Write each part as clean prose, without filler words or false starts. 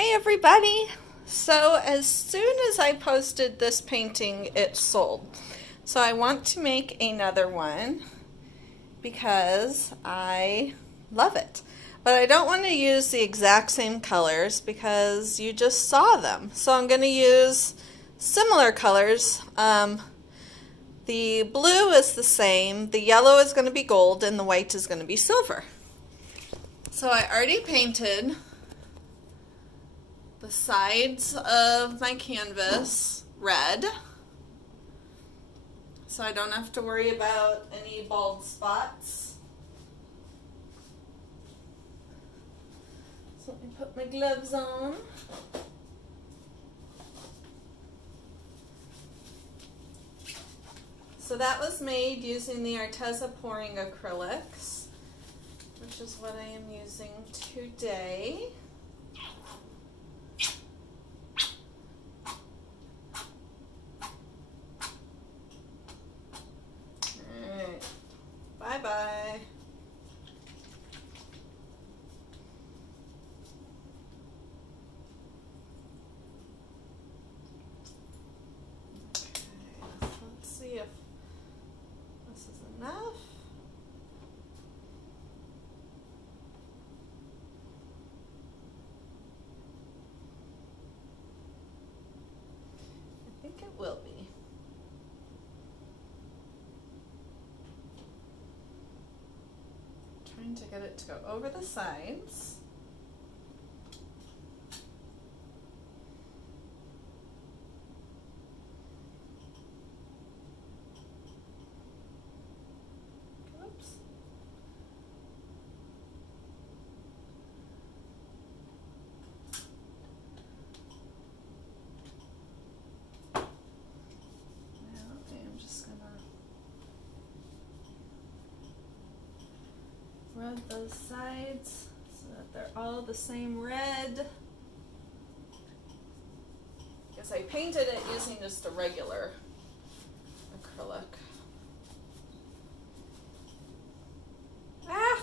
Hey everybody! So as soon as I posted this painting, it sold. So I want to make another one because I love it. But I don't want to use the exact same colors because you just saw them. So I'm going to use similar colors. The blue is the same, the yellow is going to be gold, and the white is going to be silver. So I already painted the sides of my canvas red, so I don't have to worry about any bald spots. So let me put my gloves on. So that was made using the ARTEZA pouring acrylics, which is what I am using today. Alright, bye-bye. Okay, so let's see if this is enough. I think it will be. Trying to get it to go over the sides. Oops. Now I'm just gonna rub those sides so that they're all the same red. Because I painted it using just a regular acrylic. Ah!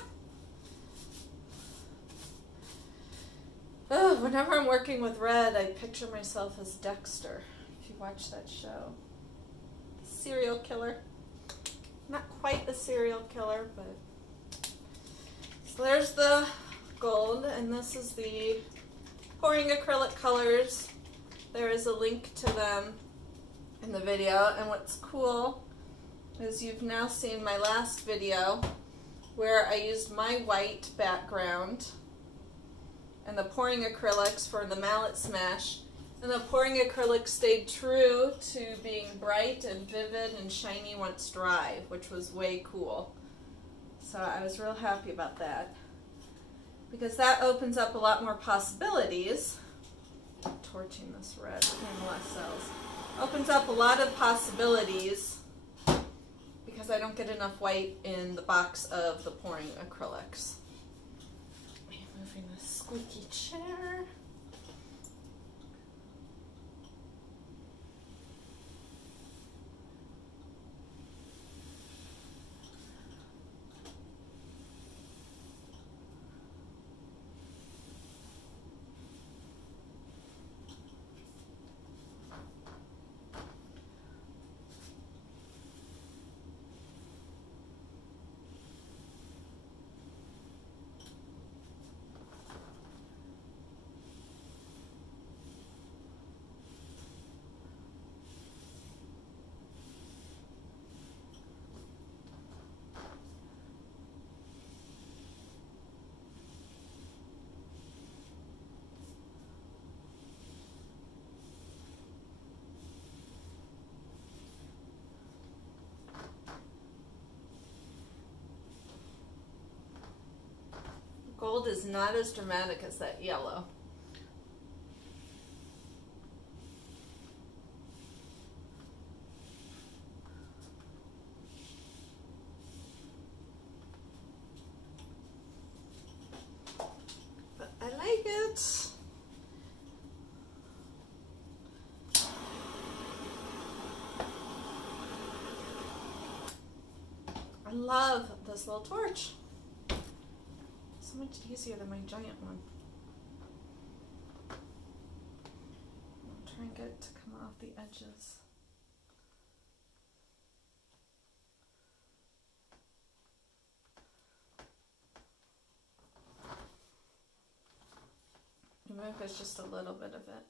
Oh, whenever I'm working with red, I picture myself as Dexter, if you watch that show. Serial killer. Not quite a serial killer, but... So there's the gold, and this is the pouring acrylic colors. There is a link to them in the video, and what's cool is you've now seen my last video where I used my white background and the pouring acrylics for the mallet smash, and the pouring acrylic stayed true to being bright and vivid and shiny once dry, which was way cool. So I was real happy about that, because that opens up a lot more possibilities. I'm torching this red, getting less cells. Opens up a lot of possibilities because I don't get enough white in the box of the pouring acrylics. I'm moving this squeaky chair. Gold is not as dramatic as that yellow. But I like it. I love this little torch. So much easier than my giant one. off the edges. Even if it's just a little bit of it.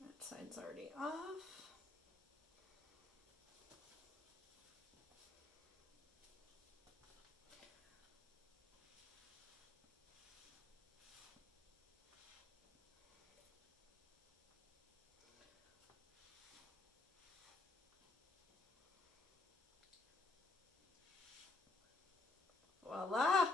That side's already off. Voila!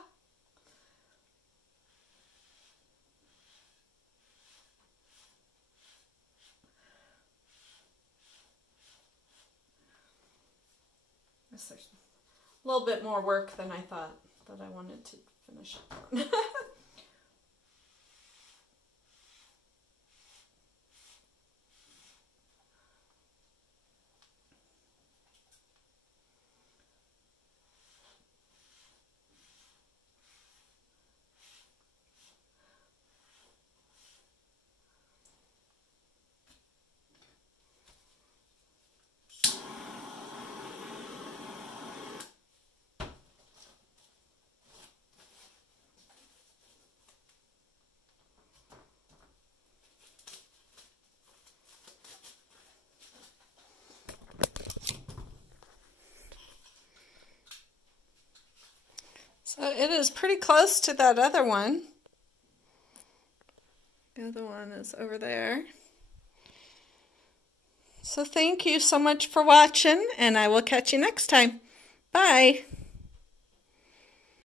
This is a little bit more work than I thought that I wanted to finish up on. So it is pretty close to that other one. The other one is over there. So thank you so much for watching, and I will catch you next time. Bye.